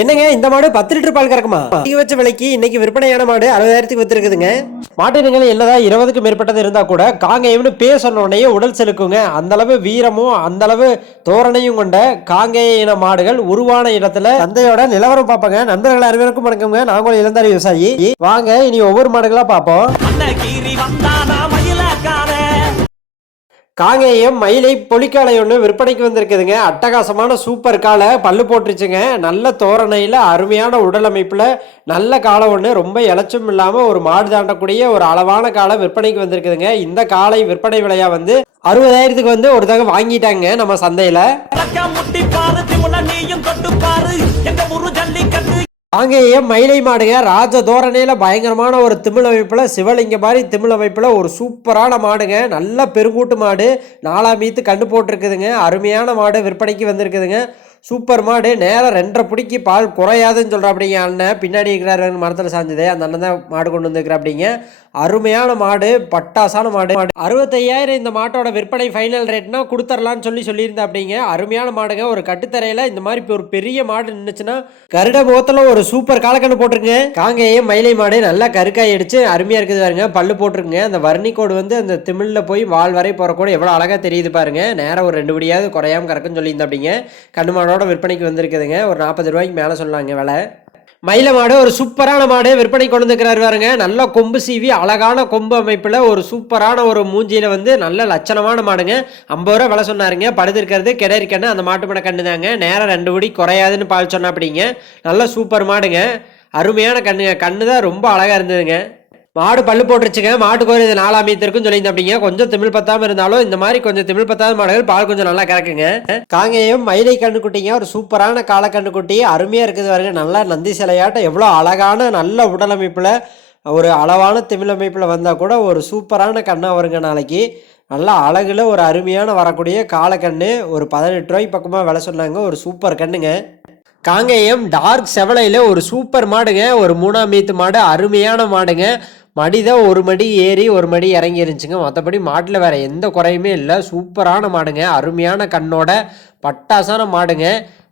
என்னங்க இந்த மாடு பத்து லிட்டர் பால் கறக்குமா? அதிக வச்ச விலைக்கு இன்னைக்கு விற்பனையான மாடு அறுபதாயிரத்துக்கு வித்துருக்குதுங்க. மாட்டு இனங்கள் என்னதான் இருபதுக்கு மேற்பட்டது இருந்தா கூட காங்கேயம்னு பேர் சொன்ன உடனே உடல் செலுக்குங்க. அந்த அளவு வீரமும் அந்த அளவு தோரணையும் கொண்ட காங்கேய இன மாடுகள் உருவான இடத்துல தந்தையோட நிலவரம் பார்ப்பாங்க. நண்பர்கள் அனைவருக்கும் வணக்கங்க நாங்களும் இளந்தாரி விவசாயி. வாங்க இனி ஒவ்வொரு மாடுகளா பார்ப்போம். காங்கேயம் மயிலை பொலிக்காலை ஒன்று விற்பனைக்கு வந்திருக்குதுங்க. அட்டகாசமான சூப்பர் காலை பல்லு போட்டுருச்சுங்க. நல்ல தோரணையில் அருமையான உடல் அமைப்பில் நல்ல காலை ஒன்று ரொம்ப இளைச்சும் இல்லாமல் ஒரு மாடு தாண்டக்கூடிய ஒரு அளவான காலை விற்பனைக்கு வந்திருக்குதுங்க. இந்த காலை விற்பனை விலையாக வந்து அறுபதாயிரத்துக்கு வந்து ஒரு தடவை வாங்கிட்டாங்க நம்ம சந்தையில். அங்கேயே மயிலை மாடுங்க. ராஜ தோரணையில் பயங்கரமான ஒரு திமிழ் அமைப்பில் சிவலிங்க மாதிரி திமிழ் அமைப்பில் ஒரு சூப்பரான மாடுங்க. நல்ல பெருங்கூட்டு மாடு. நாலாம் மீத்து கண்டு போட்டிருக்குதுங்க. அருமையான மாடு விற்பனைக்கு வந்திருக்குதுங்க. சூப்பர் மாடு நேரம் ரெண்டரை பிடிக்கு பால் குறையாதுன்னு சொல்கிறாப்படிங்க அண்ணன். பின்னாடி இருக்கிறாரு மரத்தில் சாஞ்சது. அந்த அண்ணன் தான் மாடு கொண்டு வந்துருக்கிறாப்படிங்க அருமையான மாடு பட்டாசான மாடு. மாடு அறுபத்தையாயிரம் இந்த மாட்டோட விற்பனை ஃபைனல் ரேட்னா கொடுத்துர்லான்னு சொல்லி சொல்லியிருந்தா அப்படிங்க அருமையான மாடுங்க. ஒரு கட்டுத்தரையில் இந்த மாதிரி இப்போ ஒரு பெரிய மாடு நின்றுச்சுன்னா கருட முகத்தில் ஒரு சூப்பர் காலக்கண்ணு போட்டிருங்க. காங்கையே மயிலை மாடு நல்லா கருக்காய் அடிச்சு அருமையாக இருக்குது பாருங்க. பல்லு போட்டிருக்குங்க. அந்த வர்ணிக்கோடு வந்து அந்த திமிழில் போய் வால் வரை போகிற கூட எவ்வளோ அழகாக தெரியுது பாருங்க. நேரம் ஒரு ரெண்டு படியாவது குறையாம கறக்குன்னு சொல்லியிருந்தாப்படிங்க அப்படிங்க கண்ணு மாடோட விற்பனைக்கு வந்திருக்குதுங்க. ஒரு நாற்பது ரூபாய்க்கு மேலே சொல்லாங்க விலை. மயில மாடு ஒரு சூப்பரான மாடு விற்பனை கொண்டு வந்துக்கிறாரு பாருங்க. நல்ல கொம்பு சீவி அழகான கொம்பு அமைப்பில் ஒரு சூப்பரான ஒரு மூஞ்சியில் வந்து நல்ல லட்சணமான மாடுங்க. ஐம்பது ரூபா விலை சொன்னாருங்க. படுத்திருக்கிறது கிடரி கண்ணு அந்த மாட்டு மட கண்ணு தாங்க நேரம் ரெண்டு படி குறையாதுன்னு பால் சொன்னா அப்படிங்க நல்ல சூப்பர் மாடுங்க. அருமையான கண்ணுங்க. கண்ணு தான் ரொம்ப அழகாக இருந்ததுங்க. மாடு பல்லு போட்டுருச்சுங்க. மாட்டுக்கு ஒரு இது நாலாம் மீத்திருக்குன்னு சொல்லியிருந்தாப்பிங்க கொஞ்சம் திமிழ் பத்தாம இருந்தாலும் இந்த மாதிரி கொஞ்சம் திமிழ் பத்தாத மாடுகள் பால் கொஞ்சம் நல்லா கறக்குங்க. காங்கேயம் மயிலை கண்ணுக்குட்டிங்க ஒரு சூப்பரான காளை கண்ணுக்குட்டி அருமையாக இருக்குது பாருங்க. நல்லா நந்தி சிலையாட்டம். எவ்வளோ அழகான நல்ல உடலமைப்பில் ஒரு அளவான திமிழ் அமைப்பில் வந்தால் கூட ஒரு சூப்பரான கண்ணாக வருங்க நாளைக்கு. நல்லா அழகில் ஒரு அருமையான வரக்கூடிய காளைக்கண்ணு ஒரு பதினெட்டு ரூபாய்க்கு பக்கமாக விலை சொன்னாங்க. ஒரு சூப்பர் கண்ணுங்க. காங்கேயம் டார்க் செவலையில் ஒரு சூப்பர் மாடுங்க. ஒரு மூணாம் மீத்து மாடு. அருமையான மாடுங்க. மடி தான் ஒரு மடி ஏறி ஒரு மடி இறங்கி இருந்துச்சுங்க மற்றபடி மாட்டில் வேறு எந்த குறையுமே இல்லை. சூப்பரான மாடுங்க. அருமையான கண்ணோட பட்டாசான மாடுங்க.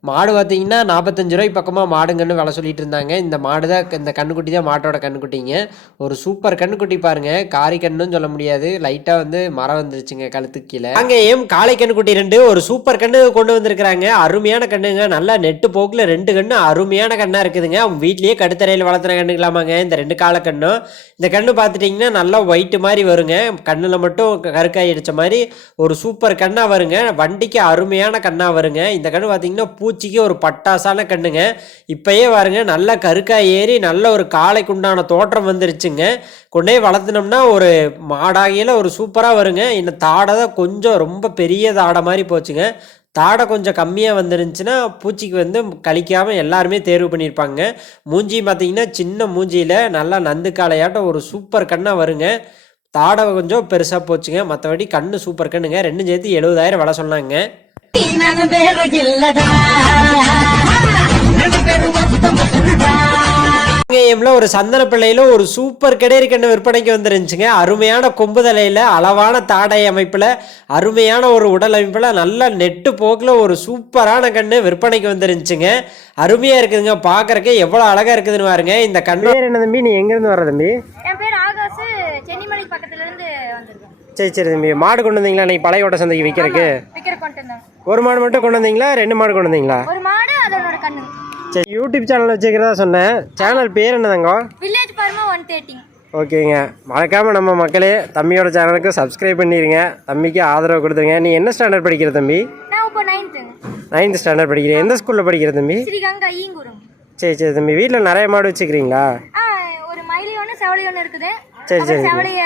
மாடு பார்த்தீங்கன்னா நாற்பத்தஞ்சு ரூபாய்க்கு பக்கமாக மாடுங்கன்னு விலை சொல்லிட்டு இருந்தாங்க. இந்த மாடு தான் இந்த கண்ணுக்குட்டி தான் மாட்டோட கண்ணுக்குட்டிங்க ஒரு சூப்பர் கண்ணுக்குட்டி பாருங்க. காரி கண்ணுன்னு சொல்ல முடியாது. லைட்டாக வந்து மரம் வந்துருச்சுங்க கழுத்துக்கு கீழே அங்கேயும் காளை கண்ணுக்குட்டி ரெண்டு. ஒரு சூப்பர் கண்ணு கொண்டு வந்திருக்கிறாங்க. அருமையான கண்ணுங்க. நல்லா நெட்டு போக்கில் ரெண்டு கண்ணு அருமையான கண்ணாக இருக்குதுங்க. அவங்க வீட்லேயே கடுத்தரையில் வளர்த்துற கண்ணுக்கலாமாங்க இந்த ரெண்டு காளை கண்ணும் இந்த கண்ணு பார்த்துட்டிங்கன்னா நல்லா ஒயிட் மாதிரி வருங்க. கண்ணில் மட்டும் கருக்காய் அடித்த மாதிரி ஒரு சூப்பர் கண்ணாக வருங்க. வண்டிக்கு அருமையான கண்ணாக வருங்க. இந்த கண்ணு பார்த்தீங்கன்னா பூச்சிக்கு ஒரு பட்டாசான கண்ணுங்க. இப்போயே பாருங்க நல்லா கருக்காய் ஏறி நல்ல ஒரு காலைக்கு உண்டான தோற்றம் வந்துருச்சுங்க. கொண்டே வளர்த்துனோம்னா ஒரு மாடாகியில் ஒரு சூப்பராக வருங்க. இந்த தாடை தான் கொஞ்சம் ரொம்ப பெரிய தாடை மாதிரி போச்சுங்க. தாடை கொஞ்சம் கம்மியாக வந்துருந்துச்சுன்னா பூச்சிக்கு வந்து கழிக்காமல் எல்லாருமே தேர்வு பண்ணியிருப்பாங்க. மூஞ்சி பார்த்தீங்கன்னா சின்ன மூஞ்சியில் நல்லா நந்து காளையாட்டம் ஒரு சூப்பர் கண்ணாக வருங்க. தாடை கொஞ்சம் பெருசாக போச்சுங்க. மற்றபடி கண்ணு சூப்பர் கண்ணுங்க. ரெண்டும் சேர்த்து எழுபதாயிரம் விலை சொன்னாங்க. கேம்ல ஒரு சந்தன பிள்ளையில ஒரு சூப்பர் கிடையிற கண்ணு விற்பனைக்கு வந்துருந்துச்சுங்க. அருமையான கொம்பு தலையில அளவான தாடை அமைப்புல அருமையான ஒரு உடல் அமைப்புல நல்ல நெட்டு போக்கில் ஒரு சூப்பரான கண்ணு விற்பனைக்கு வந்துருந்துச்சுங்க. அருமையா இருக்குதுங்க. பாக்குறதுக்கு எவ்வளவு அழகா இருக்குதுன்னு பாருங்க. இந்த கண்ணு என்ன தம்பி? நீ எங்க இருந்து வர தம்பி? சென்னிமலை பக்கத்துல இருந்து வந்திருக்கேன் சரி சரி தம்பி. மாடு கொண்டு வந்தீங்களா? இன்னைக்கு பழைய ஓட்ட சந்தைக்கு கொண்டு வந்தேன் ஒரு மாடு மட்டும் கொண்டு வந்தீங்களா? ரெண்டு மாடு கொண்டு வந்தீங்களா? ஒரு மாடு அதனோட கண்ணு. சரி யூடியூப் சேனல் வச்சுக்கிறதா சொன்னேன். சேனல் பேர் என்னதாங்க? வில்லேஜ் பர்மா ஒன் தேர்ட்டி ஓகேங்க. மறக்காமல் நம்ம மக்களே தம்பியோட சேனலுக்கு சப்ஸ்கிரைப் பண்ணிடுங்க தம்பிக்கு ஆதரவு கொடுத்துருங்க. நீ என்ன ஸ்டாண்டர்ட் படிக்கிற தம்பி? நைன்த் ஸ்டாண்டர்ட் படிக்கிற எந்த ஸ்கூலில் படிக்கிற தம்பி? சரி சரி தம்பி. வீட்டில் நிறைய மாடு வச்சுக்கிறீங்களா? ஒரு மயிலி ஒன்று செவலி ஒன்று இருக்குது. சரி, சரி. செவலிய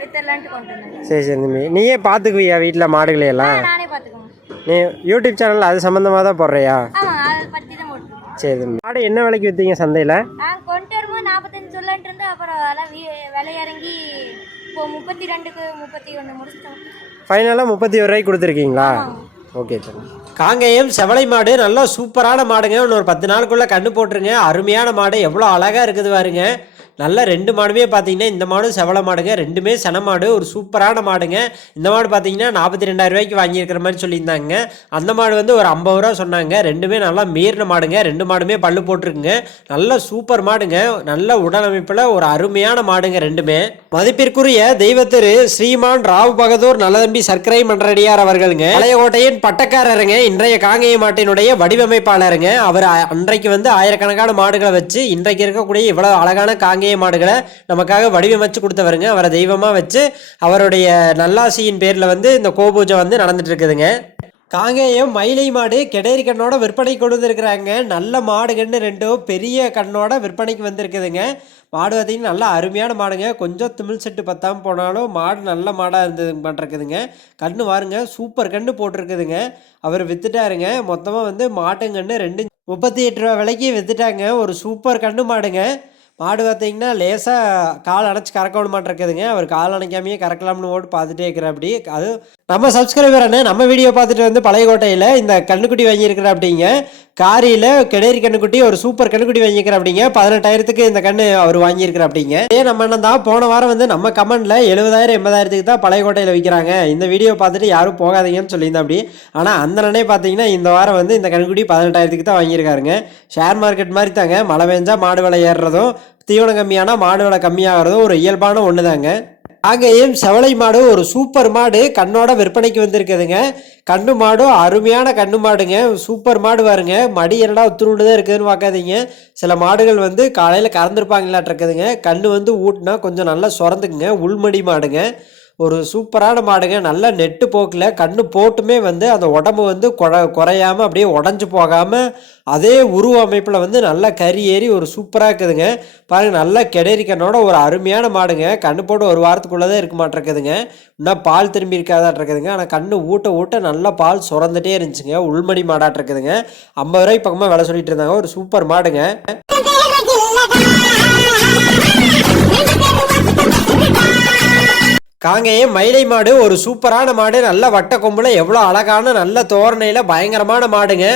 வித்தரலான்ட்டு கொண்டு வந்தேன். சரி சரி. தம்பி நீயே பார்த்துக்குவியா வீட்டில் மாடுகளை எல்லாம் நானே பார்த்துக்கோங்க நீ யூடியூப் சேனல் அது சம்மந்தமாக தான் போடுறியா? ஆமாம் அதை பற்றி தான் போட்டுருக்கோம் சரி தம்பி மாடு என்ன விலைக்கு விற்றீங்க சந்தையில்? நான் கொண்டு வரும்போது நாற்பத்தஞ்சு சொல்லன்ட்டு இருந்து அப்புறம் அதெல்லாம் வீ- விலை இறங்கி இப்போ முப்பத்தி ரெண்டுக்கு முப்பத்தி ஒன்று முடிச்சிட்டோம். ஃபைனலாக முப்பத்தி ஒரு ரூபாய்க்கு கொடுத்துருக்கீங்களா? ஓகே தம்பி காங்கேயம் செவலை மாடு நல்லா சூப்பரான மாடுங்க. இன்னும் ஒரு பத்து நாளுக்குள்ளே கண்ணு போட்டுருங்க. அருமையான மாடு. எவ்வளோ அழகாக இருக்குது பாருங்க. நல்ல ரெண்டு மாடுமே பார்த்தீங்கன்னா இந்த மாடும் செவல மாடுங்க. ரெண்டுமே சென மாடு. ஒரு சூப்பரான மாடுங்க. இந்த மாடு பார்த்தீங்கன்னா நாற்பத்தி ரெண்டாயிரம் ரூபாய்க்கு வாங்கியிருக்கிற மாதிரி சொல்லியிருந்தாங்க. அந்த மாடு வந்து ஒரு ஐம்பது ரூபா சொன்னாங்க. ரெண்டுமே நல்லா மீறின மாடுங்க. ரெண்டு மாடுமே பல்லு போட்டிருக்குங்க. நல்ல சூப்பர் மாடுங்க. நல்ல உடலமைப்பில் ஒரு அருமையான மாடுங்க ரெண்டுமே. மதிப்பிற்குரிய தெய்வத்திரு ஸ்ரீமான் ராவ் பகதூர் நல்லதம்பி சர்க்கரை மன்றடியார் அவர்களுங்க. பழையகோட்டையின் பட்டக்காரருங்க. இன்றைய காங்கேய மாட்டினுடைய வடிவமைப்பாளருங்க. அவர் அன்றைக்கு வந்து ஆயிரக்கணக்கான மாடுகளை வச்சு இன்றைக்கு இருக்கக்கூடிய இவ்வளவு அழகான காங்கேய மாடுகளை நமக்காக வடிவமைச்சு கொடுத்தவருங்க. அவரை தெய்வமாக வச்சு அவருடைய நல்லாசியின் பேரில் வந்து இந்த கோபூஜை வந்து நடந்துட்டு இருக்குதுங்க காங்கேயம் மயிலை மாடு கெடேரி கண்ணோட விற்பனை கொண்டு வந்திருக்கிறாங்க நல்ல மாடு கன்று ரெண்டும் பெரிய கண்ணோட விற்பனைக்கு வந்திருக்குதுங்க. மாடு பார்த்தீங்கன்னா நல்லா அருமையான மாடுங்க. கொஞ்சம் திமிழ் செட்டு பத்தாமல் போனாலும் மாடு நல்ல மாடாக இருந்தது பண்ணிருக்குதுங்க கன்று வாருங்க. சூப்பர் கன்று போட்டிருக்குதுங்க. அவர் வித்துட்டாருங்க. மொத்தமாக வந்து மாட்டுங்கன்று ரெண்டு முப்பத்தி எட்டு ரூபா விலைக்கு வித்துட்டாங்க. ஒரு சூப்பர் கன்று மாடுங்க. மாடு பார்த்தீங்கன்னா லேசாக கால் அணைச்சி கறக்க விட அவர் கால் அணைக்காமையே கறக்கலாம்னு ஓட்டு பார்த்துட்டே இருக்கிற அப்படி அது நம்ம சப்ஸ்கிரைபர் அண்ணே நம்ம வீடியோ பார்த்துட்டு வந்து பழையகோட்டையில் இந்த கண்ணுக்குட்டி வாங்கியிருக்கிற அப்படிங்க காரியில் கெடேரி கண்ணுக்குட்டி ஒரு சூப்பர் கண்ணுக்குட்டி வாங்கியிருக்கிற அப்படிங்க பதினெட்டாயிரத்துக்கு இந்த கண்ணு அவர் வாங்கியிருக்கிற அப்படிங்க இதே நம்ம என்ன தான் போன வாரம் வந்து நம்ம கமெண்டில் எழுபதாயிரம் எண்பதாயிரத்துக்கு தான் பழைய கோட்டையில் விற்கிறாங்க இந்த வீடியோ பார்த்துட்டு யாரும் போகாதீங்கன்னு சொல்லியிருந்தேன் அப்படி ஆனால் அந்த அண்ணனே பார்த்தீங்கன்னா இந்த வாரம் வந்து இந்த கண்ணுக்குட்டி பதினெட்டாயிரத்துக்கு தான் வாங்கியிருக்காருங்க. ஷேர் மார்க்கெட் மாதிரி தாங்க மழை பெஞ்சா மாடு விலை ஏறுறதும் தீவனம் கம்மியானா மாடு விலை கம்மியாகிறதும் ஒரு இயல்பான ஒன்று தாங்க ஆகையும் செவலை மாடு ஒரு சூப்பர் மாடு கண்ணோட விற்பனைக்கு வந்திருக்குதுங்க. கண்ணு மாடும் அருமையான கண்ணு மாடுங்க. சூப்பர் மாடு பாருங்க. மடி என்னடா உத்துருண்டு தான் இருக்குதுன்னு பார்க்காதீங்க. சில மாடுகள் வந்து காலையில் கறந்துருப்பாங்களாட்டு இருக்குதுங்க. கண்ணு வந்து ஊட்டினா கொஞ்சம் நல்லா சுரந்துக்குங்க. உள்மடி மாடுங்க. ஒரு சூப்பரான மாடுங்க. நல்ல நெட்டு போக்கில் கண்ணு போட்டுமே வந்து அந்த உடம்பு வந்து குறை குறையாம அப்படியே உடஞ்சி போகாமல் அதே உருவ அமைப்பில் வந்து நல்லா கறி ஏறி ஒரு சூப்பராக இருக்குதுங்க. பாருங்கள் நல்லா கெடேரி கண்ணோட ஒரு அருமையான மாடுங்க. கண்ணு போட்டு ஒரு வாரத்துக்குள்ளே தான் இருக்க மாட்டேருக்குதுங்க. இன்னும் பால் திரும்பி இருக்காதாட்டிருக்குதுங்க ஆனால் கண்ணு ஊட்ட ஊட்ட நல்லா பால் சுரந்துட்டே இருந்துச்சுங்க. உள்மடி மாடாட்டிருக்குதுங்க ஐம்பது ரூபாய்க்கு பக்கமாக விலை சொல்லிட்டு இருந்தாங்க. ஒரு சூப்பர் மாடுங்க. காங்கேயம் மயிலை மாடு ஒரு சூப்பரான மாடு நல்ல வட்ட கொம்பில் எவ்வளோ அழகான நல்ல தோரணையில் பயங்கரமான மாடுங்க.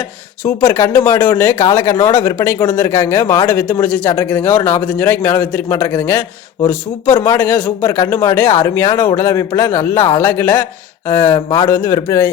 சூப்பர் கண்ணு மாடு ஒன்று காலக்கண்ணோட விற்பனை கொண்டு வந்திருக்காங்க. மாடு விற்று முடிச்சு சாட்டிருக்குதுங்க. ஒரு நாற்பத்தஞ்சு ரூபாய்க்கு மேலே விற்றுக்க மாட்டேங்குதுங்க. ஒரு சூப்பர் மாடுங்க சூப்பர் கண்ணு மாடு அருமையான உடலமைப்பில் நல்ல அழகில் மாடு வந்து விற்பனை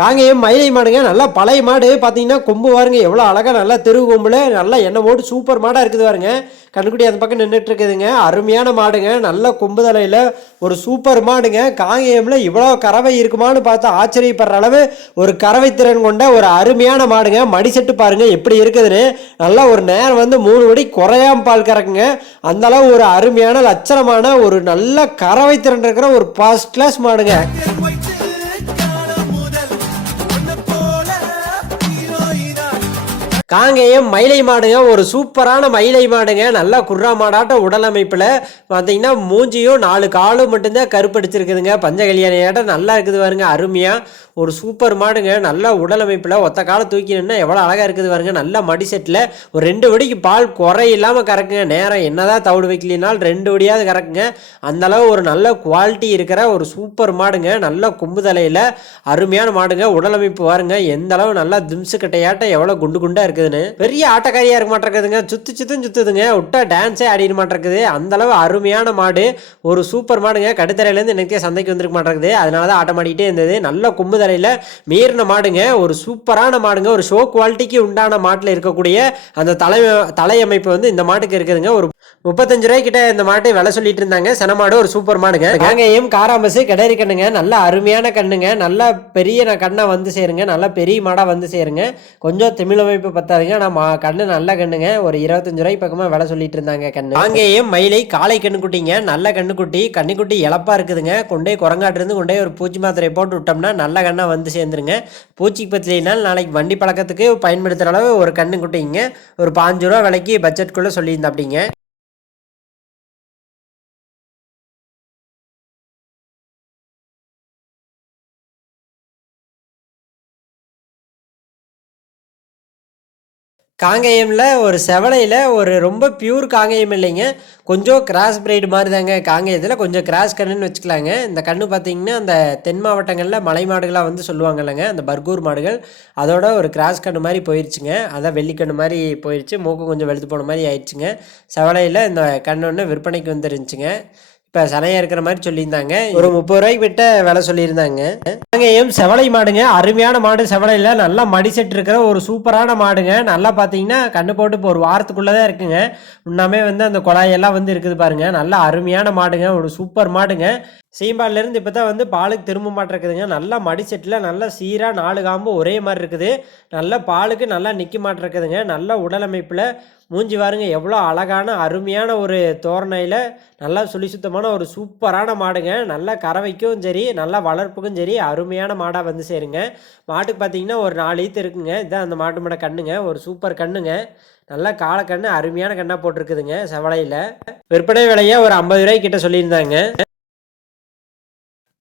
காங்கேயம் மயிலை மாடுங்க நல்லா பழைய மாடு. பார்த்தீங்கன்னா கொம்பு பாருங்க எவ்வளோ அழகாக நல்லா தெரு கொம்புல நல்லா எண்ணெய் போட்டு சூப்பர் மாடாக இருக்குது பாருங்க. கண்ணுக்குட்டி அந்த பக்கம் நின்றுட்டு இருக்குதுங்க. அருமையான மாடுங்க நல்ல கொம்பு தலையில் ஒரு சூப்பர் மாடுங்க. காங்கேயம்ல இவ்வளோ கறவை இருக்குமான்னு பார்த்து ஆச்சரியப்படுற அளவு ஒரு கறவை திறன் கொண்ட ஒரு அருமையான மாடுங்க. மடி செட்டு பாருங்க எப்படி இருக்குதுன்னு. நல்லா ஒரு நேரம் வந்து மூணு மணி குறையாம பால் கறக்குங்க. அந்த அளவு ஒரு அருமையான லட்சணமான ஒரு நல்ல கறவை திறன் இருக்கிற ஒரு ಫಸ್ಟ್ ಕ್ಲಾಸ್ ಮಾಡಿದೆ காங்கேயம் மயிலை மாடுங்க? ஒரு சூப்பரான மயிலை மாடுங்க. நல்லா குர்ரா மாடாட்ட உடலமைப்பில் பார்த்தீங்கன்னா மூஞ்சியும் நாலு காலும் மட்டும்தான் கருப்படிச்சிருக்குதுங்க. பஞ்ச கல்யாணியாட்ட நல்லா இருக்குது பாருங்க அருமையாக ஒரு சூப்பர் மாடுங்க. நல்ல உடலமைப்பில் ஒத்த காலை தூக்கி நின்னா எவ்வளோ அழகாக இருக்குது பாருங்க. நல்ல மடி செட்டில் ஒரு ரெண்டு வடிக்கு பால் குறை இல்லாமல் கறக்குங்க. நேரம் என்னதான் தவிடு வைக்கலினாலும் ரெண்டு வடியாவது கறக்குங்க. அந்தளவு ஒரு நல்ல குவாலிட்டி இருக்கிற ஒரு சூப்பர் மாடுங்க. நல்ல கொம்பு தலையில் அருமையான மாடுங்க. உடலமைப்பு பாருங்க. எந்த அளவு நல்லா திம்சு கட்டையாட்ட எவ்வளோ குண்டு குண்டாக இருக்குது. இருக்குதுன்னு. பெரிய ஆட்டக்காரியா இருக்க மாட்டேங்குதுங்க. சுத்து சுத்தும் சுத்துதுங்க. விட்டா டான்ஸே ஆடிட மாட்டேங்குது. அந்த அளவு அருமையான மாடு. ஒரு சூப்பர் மாடுங்க. கடுத்தரையிலேருந்து எனக்கே சந்தைக்கு வந்திருக்க மாட்டேங்குது. அதனால தான் ஆட்டம் ஆடிட்டே இருந்தது. நல்ல கொம்பு தலையில் மீறின மாடுங்க. ஒரு சூப்பரான மாடுங்க. ஒரு ஷோ குவாலிட்டிக்கு உண்டான மாட்டில் இருக்கக்கூடிய அந்த தலை தலையமைப்பு வந்து இந்த மாட்டுக்கு இருக்குதுங்க. ஒரு முப்பத்தஞ்சு ரூபாய் கிட்ட இந்த மாட்டு விலை சொல்லிட்டு இருந்தாங்க. செனமாடு ஒரு சூப்பர் மாடுங்க. காங்கேயம் காராமசு கிடரி கண்ணுங்க. நல்ல அருமையான கண்ணுங்க. நல்ல பெரிய கண்ணை வந்து சேருங்க. நல்ல பெரிய மாடாக வந்து சேருங்க. கொஞ்சம் தமிழமைப்பு பத்த பத்தாதுங்க ஆனால் மா கண்ணு நல்ல கண்ணுங்க. ஒரு இருபத்தஞ்சு ரூபாய் பக்கமாக விலை சொல்லிட்டு இருந்தாங்க கண்ணு. அங்கேயும் மயிலை காளை கண்ணுக்குட்டிங்க நல்ல கண்ணுக்குட்டி கண்ணுக்குட்டி இழப்பாக இருக்குதுங்க. கொண்டே குரங்காட்டிருந்து கொண்டே ஒரு பூச்சி மாத்திரை போட்டு விட்டோம்னா நல்ல கண்ணாக வந்து சேர்ந்துருங்க. பூச்சி பத்திலினால் நாளைக்கு வண்டி பழக்கத்துக்கு பயன்படுத்துகிற அளவு ஒரு கண்ணுக்குட்டிங்க ஒரு பாஞ்சு ரூபா விலைக்கு பட்ஜெட்குள்ளே சொல்லியிருந்தாப்பிடிங்க காங்கேயமில் ஒரு செவலையில் ஒரு ரொம்ப பியூர் காங்கேயம் இல்லைங்க. கொஞ்சம் கிராஸ் பிரைடு மாதிரி தாங்க காங்கேயத்தில். கொஞ்சம் கிராஸ் கண்ணுன்னு வச்சுக்கலாங்க. இந்த கண்ணு பார்த்தீங்கன்னா அந்த தென் மாவட்டங்களில் மலை மாடுகளாக வந்து சொல்லுவாங்க இல்லைங்க அந்த பர்கூர் மாடுகள். அதோட ஒரு கிராஸ் கண்ணு மாதிரி போயிடுச்சுங்க அதான் வெள்ளிக்கண்ணு மாதிரி போயிடுச்சு மூக்கு கொஞ்சம் வெளுத்து போன மாதிரி ஆயிடுச்சுங்க. செவலையில் இந்த கண்ணு ஒன்று விற்பனைக்கு வந்துருந்துச்சுங்க. இப்போ சனையாக இருக்கிற மாதிரி சொல்லியிருந்தாங்க. ஒரு முப்பது ரூபாய்க்கு விட்ட விலை சொல்லியிருந்தாங்க. காங்கேயம் செவலை மாடுங்க? அருமையான மாடு செவலையில் நல்லா மடிசெட் இருக்கிற ஒரு சூப்பரான மாடுங்க. நல்லா பார்த்தீங்கன்னா கண்ணு போட்டு இப்போ ஒரு வாரத்துக்குள்ளே தான் இருக்குங்க. இன்னமே வந்து அந்த குழாயெல்லாம் வந்து இருக்குது பாருங்கள் நல்லா அருமையான மாடுங்க. ஒரு சூப்பர் மாடுங்க. சீம்பால்லேருந்து இப்போ தான் வந்து பாலுக்கு திரும்ப மாட்டேருக்குதுங்க. நல்லா மடிச்செட்டில் நல்லா சீராக நாலு காம்பு ஒரே மாதிரி இருக்குது. நல்ல பாலுக்கு நல்லா நிற்க மாட்டேருக்குதுங்க. நல்ல உடலமைப்பில் மூஞ்சி பாருங்க எவ்வளோ அழகான அருமையான ஒரு தோரணையில் நல்லா சுழி சுத்தமான ஒரு சூப்பரான மாடுங்க. நல்லா கறவைக்கும் சரி நல்லா வளர்ப்புக்கும் சரி அருமையான மாடாக வந்து சேருங்க. மாட்டுக்கு பார்த்தீங்கன்னா ஒரு நாலு ஈத்து இருக்குங்க. இதுதான் அந்த மாட்டு மாட கண்ணுங்க. ஒரு சூப்பர் கண்ணுங்க. நல்லா காலக்கண்ணு அருமையான கண்ணாக போட்டிருக்குதுங்க செவலையில் விற்பனை விலையை ஒரு ஐம்பது ரூபாய்க்கிட்ட சொல்லியிருந்தாங்க.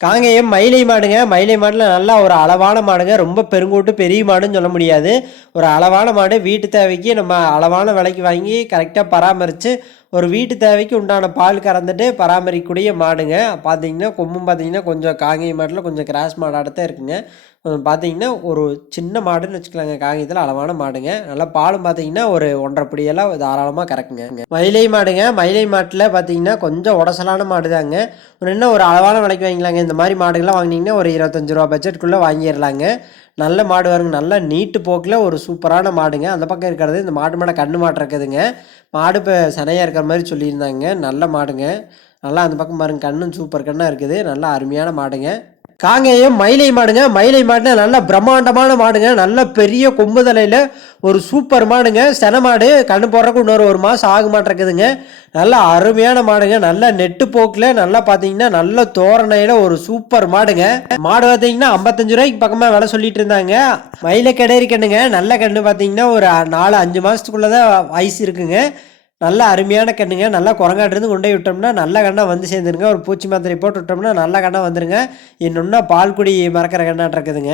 காங்கேயம் மயிலை மாடுங்க. மயிலை மாடில் நல்லா ஒரு அளவான மாடுங்க. ரொம்ப பெருங்கூட்டு பெரிய மாடுன்னு சொல்ல முடியாது. ஒரு அளவான மாடு வீட்டு தேவைக்கு நம்ம அளவான விலைக்கு வாங்கி கரெக்டாக பராமரித்து ஒரு வீட்டு தேவைக்கு உண்டான பால் கறந்துட்டு பராமரிக்கக்கூடிய மாடுங்க. பார்த்தீங்கன்னா கொம்பும் பார்த்தீங்கன்னா கொஞ்சம் காங்கேயம் மாட்டில் கொஞ்சம் கிராஸ் மாடாட்டத்தான் இருக்குங்க. பார்த்தீங்கன்னா ஒரு சின்ன மாடுன்னு வச்சுக்கலாங்க. காகிதத்தில் அளவான மாடுங்க. நல்லா பாலும் பார்த்தீங்கன்னா ஒரு ஒன்றரை பிடியெல்லாம் தாராளமாக கறக்குங்க. மயிலை மாடுங்க. மயிலை மாட்டில் பார்த்தீங்கன்னா கொஞ்சம் உடசலான மாடு தாங்க ஒரு என்ன ஒரு அளவான விலைக்கு வாங்கிக்கலாங்க. இந்த மாதிரி மாடுகள்லாம் வாங்கினீங்கன்னா ஒரு இருபத்தஞ்சு ரூபா பட்ஜெட்டுக்குள்ளே வாங்கிடலாங்க. நல்ல மாடு வருங்க. நல்ல நீட்டு போக்கில் ஒரு சூப்பரான மாடுங்க. அந்த பக்கம் இருக்கிறது இந்த மாடு மாடை கண்ணு மாடு இருக்குதுங்க. மாடு இப்போ சனையாக இருக்கிற மாதிரி சொல்லியிருந்தாங்க. நல்ல மாடுங்க. நல்லா அந்த பக்கம் பாருங்க. கண்ணும் சூப்பர் கண்ணாக இருக்குது. நல்லா அருமையான மாடுங்க. காங்கேயம் மயிலை மாடுங்க. மயிலை மாடுனா நல்ல பிரம்மாண்டமான மாடுங்க. நல்ல பெரிய கொம்பு தலையில் ஒரு சூப்பர் மாடுங்க. சென மாடு கண்ணு போடுறக்கு இன்னொரு ஒரு மாதம் ஆக மாட்டேங்குதுங்க. நல்ல அருமையான மாடுங்க. நல்ல நெட்டு போக்கில் நல்லா பார்த்தீங்கன்னா நல்ல தோரணையில் ஒரு சூப்பர் மாடுங்க. மாடு பார்த்தீங்கன்னா ஐம்பத்தஞ்சு ரூபாய்க்கு பக்கமாக விலை சொல்லிட்டு இருந்தாங்க. மயிலை கிடேரி கண்ணுங்க. நல்ல கண்ணு பார்த்தீங்கன்னா ஒரு நாலு அஞ்சு மாதத்துக்குள்ளே தான் வயசு இருக்குங்க. நல்ல அருமையான கண்ணுங்க நல்லா குரங்காட்டிருந்து கொண்டு போய் விட்டோம்னா நல்ல கண்ணாக வந்து சேர்ந்துருங்க. ஒரு பூச்சி மாத்திரை போட்டு விட்டோம்னா நல்ல கண்ணாக வந்துருங்க. இன்னொன்னா பால்குடி மறக்கிற கண்ணாட்டு இருக்குதுங்க.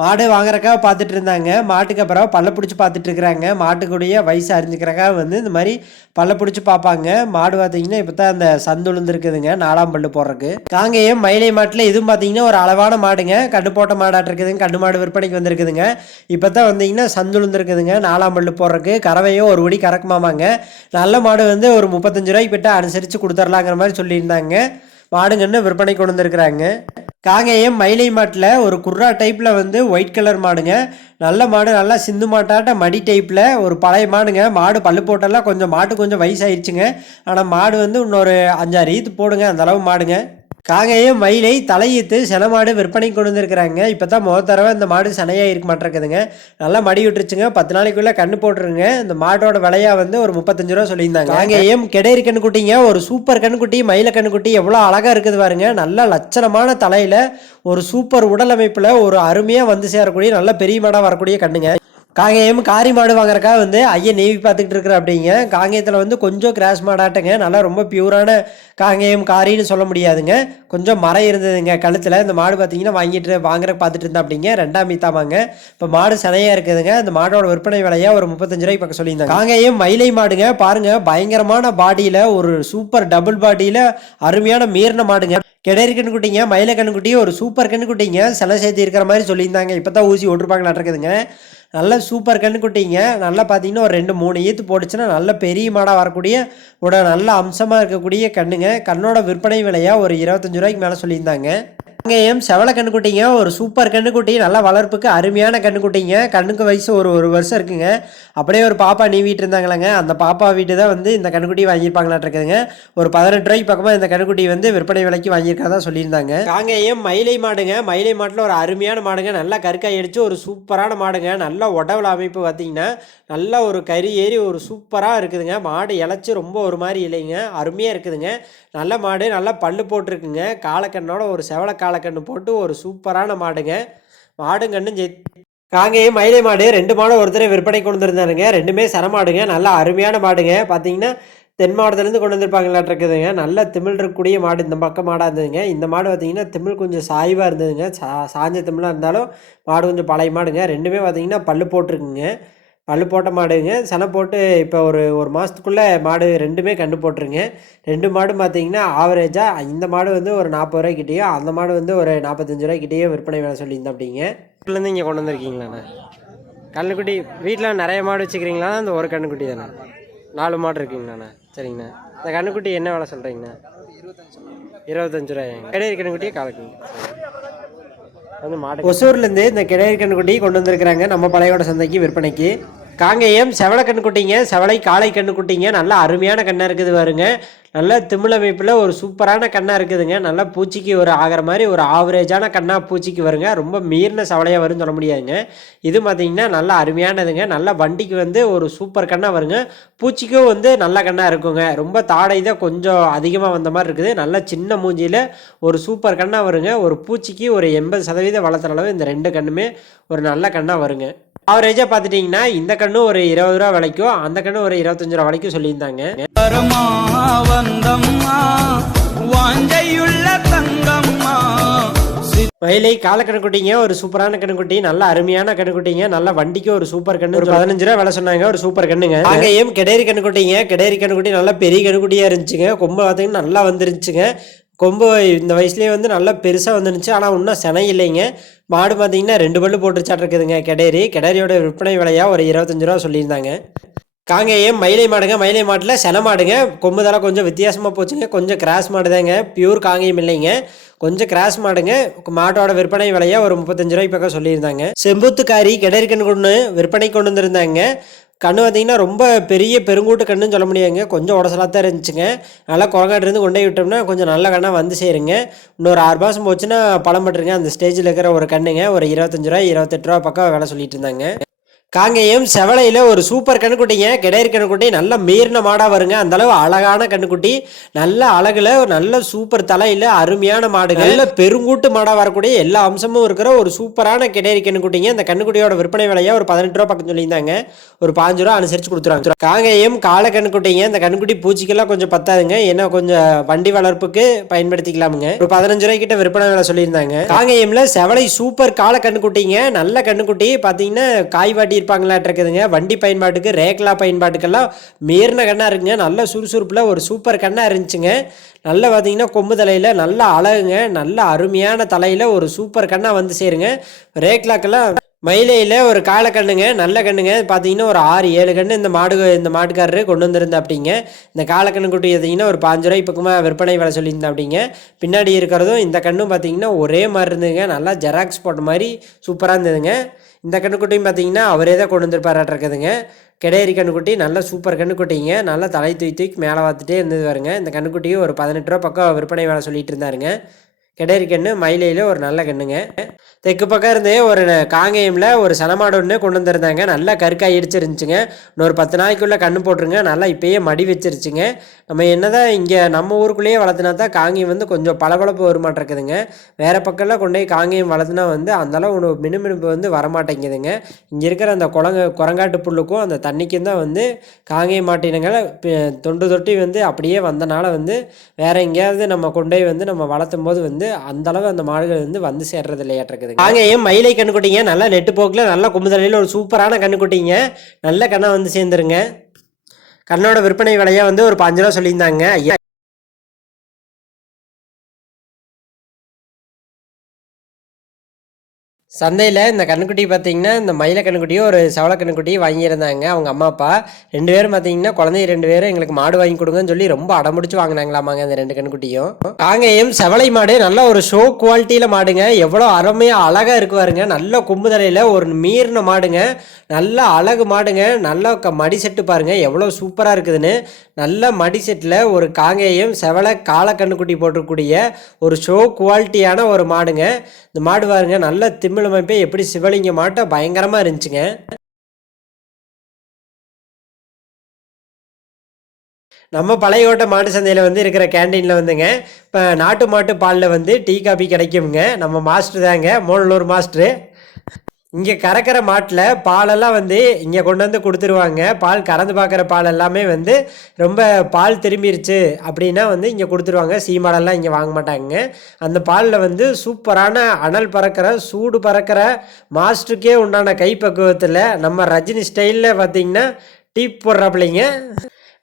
மாடு வாங்குறக்காக பார்த்துட்டு இருந்தாங்க. மாட்டுக்கு அப்புறம் பல்ல பிடிச்சி பார்த்துட்டு இருக்கிறாங்க. மாட்டுக்குடைய வயசு அறிஞ்சிக்கிறக்காக வந்து இந்த மாதிரி பல்ல பிடிச்சி பார்ப்பாங்க. மாடு பார்த்தீங்கன்னா இப்போ தான் அந்த சந்து விழுந்துருக்குதுங்க நாலாம் பல்லு போடுறக்கு காங்கேயம் மயிலை மாட்டில் இதுவும் பார்த்தீங்கன்னா ஒரு அளவான மாடுங்க. கண்ணு போட்ட மாடாட்டு இருக்குதுங்க கண்ணு மாடு விற்பனைக்கு வந்திருக்குதுங்க. இப்போ தான் வந்தீங்கன்னா சந்து விழுந்துருக்குதுங்க நாலாம் பல்லு போடுறக்கு கறவையும் ஒரு ஒடி கறக்குமாமாங்க. நல்ல மாடு வந்து ஒரு முப்பத்தஞ்சு ரூபாய்க்கு விட்டு அனுசரித்து கொடுத்துர்லாங்கிற மாதிரி சொல்லியிருந்தாங்க. மாடுங்கன்னு விற்பனை கொண்டு வந்திருக்கிறாங்க. காங்கேயம் மயிலை மாட்டில் ஒரு குர்ரா டைப்பில் வந்து ஒயிட் கலர் மாடுங்க. நல்ல மாடு நல்லா சிந்து மாட்டாட்ட மடி டைப்பில் ஒரு பழைய மாடுங்க. மாடு பல்லு போட்டெல்லாம் கொஞ்சம் மாட்டு கொஞ்சம் வயசாயிருச்சுங்க. ஆனால் மாடு வந்து இன்னொரு அஞ்சாறு ஈத்து போடுங்க அந்தளவு மாடுங்க. காங்கையும் மயிலை தலையீத்து சென மாடு விற்பனை கொண்டு வந்திருக்கிறாங்க. இப்போ தான் முத தடவை இந்த மாடு சனையாக இருக்க மாட்டேங்குதுங்க நல்லா மடி விட்டுருச்சுங்க. பத்து நாளைக்குள்ளே கண்ணு போட்டுருங்க. இந்த மாட்டோட விலையாக வந்து ஒரு முப்பத்தஞ்சு ரூபா சொல்லியிருந்தாங்க. காங்கையும் கெடேரி கண்ணுக்குட்டிங்க ஒரு சூப்பர் கண்ணுக்குட்டி மயில கண்ணுக்குட்டி எவ்வளோ அழகாக இருக்குது பாருங்க. நல்ல லட்சணமான தலையில் ஒரு சூப்பர் உடல் அமைப்பில் ஒரு அருமையாக வந்து சேரக்கூடிய நல்ல பெரிய மாடாக வரக்கூடிய கண்ணுங்க. காங்கேயம் காரி மாடு வாங்குறக்கா வந்து ஐயன் நேவி பார்த்துக்கிட்டு இருக்கிற அப்படிங்க. காங்கேயத்தில் வந்து கொஞ்சம் கிராஸ் மாடாட்டங்க. நல்லா ரொம்ப பியூரான காங்கேயம் காரின்னு சொல்ல முடியாதுங்க. கொஞ்சம் மரம் இருந்ததுங்க கழுத்தில். இந்த மாடு பார்த்தீங்கன்னா வாங்கிட்டு வாங்குற பார்த்துட்டு இருந்தா அப்படிங்க. ரெண்டாம் மீத்தாமாங்க இப்போ மாடு சனையாக இருக்குதுங்க. அந்த மாடோட விற்பனை விலையாக ஒரு முப்பத்தஞ்சு ரூபாய்க்கு பக்கம் சொல்லியிருந்தாங்க. காங்கேயம் மயிலை மாடுங்க. பாருங்கள் பயங்கரமான பாடியில் ஒரு சூப்பர் டபுள் பாடியில் அருமையான மீறின மாடுங்க. கிடரி கண்ணுக்குட்டிங்க மயில கண்ணுக்குட்டி ஒரு சூப்பர் கண்ணுக்குட்டிங்க சிலை சேர்த்து இருக்கிற மாதிரி சொல்லியிருந்தாங்க. இப்போ தான் ஊசி ஓட்டிருப்பாங்களாட்டிருக்குதுங்க நல்ல சூப்பர் கண்ணுக்குட்டிங்க நல்லா பார்த்தீங்கன்னா ஒரு ரெண்டு மூணு ஈத்து போட்டுச்சுன்னா நல்ல பெரிய மாடாக வரக்கூடிய ஒரு நல்ல அம்சமாக இருக்கக்கூடிய கண்ணுங்க. கண்ணோட விற்பனை விலையாக ஒரு இருபத்தஞ்சு ரூபாய்க்கு மேலே சொல்லியிருந்தாங்க. அங்கேயும் செவலை கண்ணுக்குட்டிங்க ஒரு சூப்பர் கண்ணுக்குட்டி நல்லா வளர்ப்புக்கு அருமையான கண்ணுக்குட்டிங்க. கண்ணுக்கு வயசு ஒரு ஒரு வருஷம் இருக்குங்க. அப்படியே ஒரு பாப்பா நீவிட்டு இருந்தாங்களாங்க. அந்த பாப்பா வீட்டு தான் வந்து இந்த கண்ணுக்குட்டி வாங்கியிருப்பாங்களாட்டிருக்குதுங்க ஒரு பதினெட்டு ரூபாய்க்கு பக்கமாக இந்த கண்ணுக்குட்டி வந்து விற்பனை விலைக்கு வாங்கியிருக்கிறதா சொல்லியிருந்தாங்க. காங்கேயம் மயிலை மாடுங்க. மயிலை மாட்டில் ஒரு அருமையான மாடுங்க. நல்லா கருக்காய் அடித்து ஒரு சூப்பரான மாடுங்க. நல்ல உடவுல அமைப்பு பார்த்தீங்கன்னா நல்ல ஒரு கறி ஏறி ஒரு சூப்பராக இருக்குதுங்க. மாடு இழைச்சி ரொம்ப ஒரு மாதிரி இல்லைங்க. அருமையாக இருக்குதுங்க. நல்ல மாடு நல்லா பல்லு போட்டிருக்குங்க. காலக்கண்ணோட ஒரு செவலை காலக்கண்ணு போட்டு ஒரு சூப்பரான மாடுங்க. மாடும் ஜெ காங்கேயம் மயிலை மாடு ரெண்டு மாடு ஒருத்தரை விற்பனை கொண்டு வந்திருந்தாருங்க ரெண்டுமே சரமாடுங்க நல்லா அருமையான மாடுங்க. பார்த்தீங்கன்னா தென் மாவட்டத்துலேருந்து கொண்டு வந்திருப்பாங்களாட்டிருக்குதுங்க நல்ல திமிழ் இருக்கக்கூடிய மாடு இந்த பக்கம் மாடாக இருந்ததுங்க. இந்த மாடு பார்த்திங்கன்னா திமிழ் கொஞ்சம் சாய்வாக இருந்ததுங்க. சா சாஞ்ச திமிழாக இருந்தாலும் மாடு கொஞ்சம் பழைய மாடுங்க. ரெண்டுமே பார்த்தீங்கன்னா பல்லு போட்டிருக்குங்க. பல்லு போட்ட மாடுங்க. செனை போட்டு இப்போ ஒரு ஒரு மாதத்துக்குள்ளே மாடு ரெண்டுமே கண்டு போட்டுருங்க ரெண்டு மாடும் பார்த்தீங்கன்னா ஆவரேஜாக இந்த மாடு வந்து ஒரு நாற்பது ரூபாய்க்கிட்டேயோ அந்த மாடு வந்து ஒரு நாற்பத்தஞ்சு ரூபாய்க்கிட்டேயோ விற்பனை வேலை சொல்லியிருந்தேன் அப்படிங்க வீட்டிலேருந்து இங்கே கொண்டு வந்திருக்கீங்களாண்ணா கண்ணுக்குட்டி வீட்டில் நிறைய மாடு வச்சுக்கிறீங்களா? அந்த ஒரு கண்ணுக்குட்டி தானே? நாலு மாடு இருக்குங்கண்ணா சரிங்கண்ணா. இந்த கண்ணுக்குட்டி என்ன வேலை சொல்கிறீங்கண்ணா இருபத்தஞ்சு ரூபாய் கிடையாது கண்ணுக்குட்டியே காலக்குங்க ஒசூர்லேருந்து இந்த கிடையாது கண்ணுக்குட்டி கொண்டு வந்திருக்கிறாங்க நம்ம பழையோட சந்தைக்கு விற்பனைக்கு. காங்கேயம் செவலை கண்ணுக்குட்டிங்க செவலை காளை கண்ணுக்குட்டிங்க நல்ல அருமையான கண்ணாக இருக்குது பாருங்க. நல்ல திமிழ் அமைப்பில் ஒரு சூப்பரான கண்ணாக இருக்குதுங்க. நல்ல பூச்சிக்கு ஒரு ஆகிற மாதிரி ஒரு ஆவரேஜான கண்ணாக பூச்சிக்கு வருங்க. ரொம்ப மீறின சவலையாக வரும்னு சொல்ல முடியாதுங்க. இது பார்த்தீங்கன்னா நல்லா அருமையானதுங்க. நல்ல வண்டிக்கு வந்து ஒரு சூப்பர் கண்ணாக வருங்க. பூச்சிக்கும் வந்து நல்ல கண்ணாக இருக்குங்க. ரொம்ப தாடை தான் கொஞ்சம் அதிகமாக வந்த மாதிரி இருக்குது. நல்ல சின்ன மூஞ்சியில் ஒரு சூப்பர் கண்ணாக வருங்க. ஒரு பூச்சிக்கு ஒரு எண்பது சதவீதம் வளர்த்துற அளவு இந்த ரெண்டு கண்ணுமே ஒரு நல்ல கண்ணாக வருங்க. ஆவரேஜாக பார்த்துட்டிங்கன்னா இந்த கண்ணு ஒரு இருபது ரூபா விலைக்கும் அந்த கண்ணு ஒரு இருபத்தஞ்சு ரூபா வரைக்கும் சொல்லியிருந்தாங்க. வரமா வந்தம்மா? வாஞ்சையுள்ள தங்கம்மா. மயிலை ஒரு சூப்பரான கண்ணுக்குட்டி நல்ல அருமையான கண்ணுக்குட்டிங்க நல்ல வண்டிக்கு ஒரு சூப்பர் கண்ணு ஒரு பதினஞ்சு ரூபா விலை சொன்னாங்க ஒரு சூப்பர் கண்ணுங்க. அங்கேயும் கிடேரி கண்ணுக்குட்டிங்க கிடேரி கண்ணுக்குட்டி நல்லா பெரிய கண்ணுக்குட்டியா இருந்துச்சுங்க. கொம்பு பார்த்தீங்கன்னா நல்லா வந்துருந்துச்சுங்க. கொம்பு இந்த வயசுலேயே வந்து நல்லா பெருசாக வந்துருந்துச்சு. ஆனால் இன்னும் செனை இல்லைங்க. மாடு பார்த்தீங்கன்னா ரெண்டு பல்லு போட்டுச்சாட்டு இருக்குதுங்க கிடேரி. கிடேரியோட விற்பனை விலையாக ஒரு இருபத்தஞ்சு ரூபா சொல்லியிருந்தாங்க. காங்கேயம் மயிலை மாடுங்க மயிலை மாட்டில் சென மாடுங்க. கொம்பு தலை கொஞ்சம் வித்தியாசமாக போச்சுங்க. கொஞ்சம் கிராஸ் மாடு தாங்க பியூர் காங்கேயம் இல்லைங்க. கொஞ்சம் கிராஸ் மாடுங்க. மாட்டோட விற்பனை விலையை ஒரு முப்பத்தஞ்சு ரூபாய்க்கு பக்கம் சொல்லியிருந்தாங்க. செம்புத்துக்காரி கிடரிக்கன் கொண்டு விற்பனை கொண்டு வந்திருந்தாங்க. கண்ணு பார்த்தீங்கன்னா ரொம்ப பெரிய பெருங்கூட்டு கண்ணுன்னு சொல்ல முடியாதுங்க. கொஞ்சம் உடசலாக தான் இருந்துச்சுங்க. நல்லா குரங்காட்டிருந்து கொண்டு போய் விட்டோம்னா கொஞ்சம் நல்ல கண்ணாக வந்து சேருங்க. இன்னொரு ஆறு மாதம் போச்சுன்னா பழம் பட்டுருங்க. அந்த ஸ்டேஜில் இருக்கிற ஒரு கண்ணுங்க. ஒரு இருபத்தஞ்சு ரூபா இருபத்தெட்டு ரூபா பக்கம் வேலை சொல்லிட்டு இருந்தாங்க. காங்கேயம் செவலையில் ஒரு சூப்பர் கண்ணுக்குட்டிங்க கிடையாது கண்ணுக்குட்டி நல்ல மீறின மாடாக வருங்க. அந்த அளவு அழகான கண்ணுக்குட்டி நல்ல அழகுல ஒரு நல்ல சூப்பர் தலையில் அருமையான மாடுகள் நல்ல பெருங்கூட்டு மாடாக வரக்கூடிய எல்லா அம்சமும் இருக்கிற ஒரு சூப்பரான கிடையாது கண்ணுக்குட்டிங்க. இந்த கண்ணுக்குட்டியோட விற்பனை விலையா ஒரு பதினெட்டு ரூபா பக்கம் சொல்லியிருந்தாங்க. ஒரு பாஞ்சு ரூபா அனுசரித்து கொடுத்துருவாங்க. காங்கேயம் காளை கண்ணுக்குட்டிங்க. இந்த கண்ணுக்குட்டி பூச்சிக்கெல்லாம் கொஞ்சம் பத்தாதுங்க. ஏன்னா கொஞ்சம் வண்டி வளர்ப்புக்கு பயன்படுத்திக்கலாமுங்க. ஒரு பதினஞ்சு ரூபாய் கிட்ட விற்பனை விலை சொல்லியிருந்தாங்க. காங்கேயம்ல செவலை சூப்பர் காளை கண்ணுக்குட்டிங்க. நல்ல கண்ணுக்குட்டி பார்த்தீங்கன்னா காய் வாட்டி இருப்பாங்களாட்டு இருக்குதுங்க. வண்டி பயன்பாட்டுக்கு ரேக்லா பயன்பாட்டுக்கெல்லாம் மீறின கண்ணாக இருக்குங்க. நல்ல சுறுசுறுப்பில் ஒரு சூப்பர் கண்ணாக இருந்துச்சுங்க. நல்ல பார்த்தீங்கன்னா கொம்பு தலையில் நல்ல அழகுங்க. நல்ல அருமையான தலையில் ஒரு சூப்பர் கண்ணாக வந்து சேருங்க. ரேக்லாக்கெல்லாம் மயிலையில் ஒரு காலை கண்ணுங்க. நல்ல கண்ணுங்க. பார்த்தீங்கன்னா ஒரு ஆறு ஏழு கண்ணு இந்த மாடு இந்த மாட்டுக்காரரு கொண்டு வந்திருந்த அப்படிங்க இந்த காளை கண்ணு குட்டி பார்த்தீங்கன்னா ஒரு பாஞ்சு ரூபாய் பக்கமாக விற்பனை விலை சொல்லியிருந்தேன் அப்படிங்க பின்னாடி இருக்கிறதும் இந்த கண்ணும் பார்த்தீங்கன்னா ஒரே மாதிரி இருந்ததுங்க. நல்லா ஜெராக்ஸ் போட்ட மாதிரி சூப்பராக இருந்ததுங்க. இந்த கண்ணுக்குட்டியும் பார்த்தீங்கன்னா அவரே தான் கொண்டு வந்துருப்பாராட்டிருக்குதுங்க. கெடேரி கண்ணுக்குட்டி நல்ல சூப்பர் கண்ணுக்குட்டிங்க நல்லா தலை தூக்கி தூக்கி மேலே பார்த்துட்டே இருந்தது பாருங்க. இந்த கண்ணுக்குட்டியும் ஒரு பதினெட்டு ரூபா பக்கம் விற்பனை வேலை சொல்லிட்டு இருந்தாருங்க. கிடையரி கண்ணு மயிலையில் ஒரு நல்ல கண்ணுங்க. தெற்கு பக்கம் இருந்தே ஒரு காங்கேயமில் ஒரு சனமாடு ஒன்று கொண்டு வந்திருந்தாங்க. நல்லா கருக்காய் இடிச்சிருந்துச்சுங்க. இன்னொரு பத்து நாளைக்குள்ளே கண்ணு போட்டுருங்க. நல்லா இப்போயே மடி வச்சிருச்சுங்க. நம்ம என்ன தான் இங்கே நம்ம ஊருக்குள்ளேயே வளர்த்துனா தான் காங்கேயம் வந்து கொஞ்சம் பளபளப்பு வருமாட்டிருக்குதுங்க. வேறு பக்கம்லாம் கொண்டு போய் காங்கேயம் வளர்த்துனா வந்து அந்தளவு ஒன்று மினுமினுப்பு வந்து வரமாட்டேங்குதுங்க. இங்கே இருக்கிற அந்த குளங்க குரங்காட்டு புல்லுக்கும் அந்த தண்ணிக்கும் தான் வந்து காங்கேயம் மாட்டினங்களை தொண்டு தொட்டி வந்து அப்படியே வந்தனால வந்து வேறு எங்கேயாவது நம்ம கொண்டு போய் வந்து நம்ம வளர்த்தும் போது வந்து அந்த அளவு அந்த மாடுகள் வந்து வந்து சேர்றது இல்லையாட்டிருக்குதுங்க ஏன் மயிலை கண்ணுக்குட்டிங்க? நல்லா நெட்டு போக்கில் நல்ல கும்புதலையில் ஒரு சூப்பரான கண்ணுக்குட்டிங்க. நல்ல கண்ணா வந்து சேர்ந்துருங்க. கண்ணோட விற்பனை விலையா வந்து ஒரு பாஞ்சு ரூபா சொல்லியிருந்தாங்க. ஐயா சந்தையில் இந்த கண்ணுக்குட்டி பார்த்தீங்கன்னா இந்த மயில கண்ணுக்குட்டியும் ஒரு செவல கண்ணுக்குட்டியும் வாங்கியிருந்தாங்க அவங்க அம்மா அப்பா. ரெண்டு பேரும் பார்த்தீங்கன்னா குழந்தைய ரெண்டு பேரும் எங்களுக்கு மாடு வாங்கி கொடுங்கன்னு சொல்லி ரொம்ப அடம்பிடிச்சு வாங்கினாங்களாமாங்க அந்த ரெண்டு கண்ணுக்குட்டியும். காங்கேயம் செவலை மாடு நல்ல ஒரு ஷோ குவாலிட்டியில் மாடுங்க. எவ்வளோ அருமையாக அழகாக இருக்கு பாருங்க நல்ல கொம்பு தலையில் ஒரு மீறின மாடுங்க. நல்ல அழகு மாடுங்க. நல்ல க மடி செட்டு பாருங்கள் எவ்வளோ சூப்பராக இருக்குதுன்னு. நல்ல மடி செட்டில் ஒரு காங்கேயம் செவலை காளை கண்ணுக்குட்டி போட்டிருக்கக்கூடிய ஒரு ஷோ குவாலிட்டியான ஒரு மாடுங்க. இந்த மாடு பாருங்க நல்ல திமிழ் அமைப்பே எப்படி சிவலிங்க மாட்டை பயங்கரமாக இருந்துச்சுங்க. நம்ம பழையோட்ட மாட்டு சந்தையில் வந்து இருக்கிற கேண்டீனில் வந்துங்க. இப்போ நாட்டு மாட்டு பாலில் வந்து டீ காபி கிடைக்குங்க நம்ம மாஸ்டர் தாங்க. மோனலூர் மாஸ்டரு இங்கே கறக்கிற மாட்டில் பாலெல்லாம் வந்து இங்கே கொண்டு வந்து கொடுத்துருவாங்க. பால் கறந்து பார்க்குற பால் எல்லாமே வந்து ரொம்ப பால் திரும்பிருச்சு அப்படின்னா வந்து இங்கே கொடுத்துருவாங்க. சீமாடெல்லாம் இங்கே வாங்க மாட்டாங்க. அந்த பாலில் வந்து சூப்பரான அனல் பறக்கிற சூடு பறக்கிற மாஸ்டருக்கே உண்டான கைப்பக்குவத்தில் நம்ம ரஜினி ஸ்டைலில் பார்த்தீங்கன்னா டீ போடுறாப்பிள்ளைங்க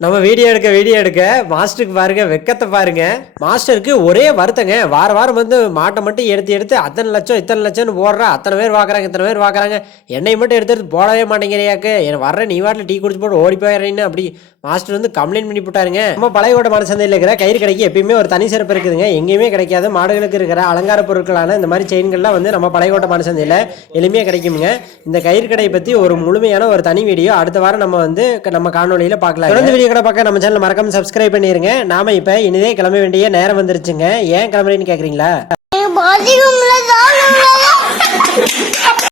நம்ம வீடியோ எடுக்க வீடியோ எடுக்க மாஸ்டருக்கு பாருங்க வெக்கத்தை பாருங்க. மாஸ்டருக்கு ஒரே வருத்தங்க. வார வாரம் வந்து மாட்டை மட்டும் எடுத்து எடுத்து அத்தனை லட்சம் இத்தனை லட்சம்னு போடுறா. அத்தனை பேர் பார்க்குறாங்க இத்தனை பேர் பார்க்குறாங்க என்னை மட்டும் எடுத்து எடுத்து போடவே மாட்டேங்கிறியாக்கு. என் வர்ற நீ வாட்டில் டீ குடிச்சு போட்டு ஓடி போயிடுறேன்னு அப்படி மாஸ்டர் வந்து கம்ப்ளைண்ட் பண்ணி போட்டாருங்க. நம்ம பழையகோட்டை மன சந்தையில் இருக்கிற கயிறு கடைக்கு எப்பயுமே ஒரு தனி சிறப்பு இருக்குதுங்க. எங்கேயுமே கிடைக்காது. மாடுகளுக்கு இருக்கிற அலங்கார பொருட்களான இந்த மாதிரி செயின்கள்லாம் வந்து நம்ம பழையோட்ட மன சந்தையில் எளிமையாக கிடைக்குங்க இந்த கயிறு கடையை பற்றி ஒரு முழுமையான ஒரு தனி வீடியோ அடுத்த வாரம் நம்ம வந்து நம்ம காணொலியில் பார்க்கலாம். தொடர்ந்து வீடியோ கூட பார்க்க நம்ம சேனல் மறக்காம சப்ஸ்கிரைப் பண்ணிருங்க. நாம இப்போ இனிதே கிளம்ப வேண்டிய நேரம் வந்துருச்சுங்க. ஏன் கிளம்புறேன்னு கேட்குறீங்களா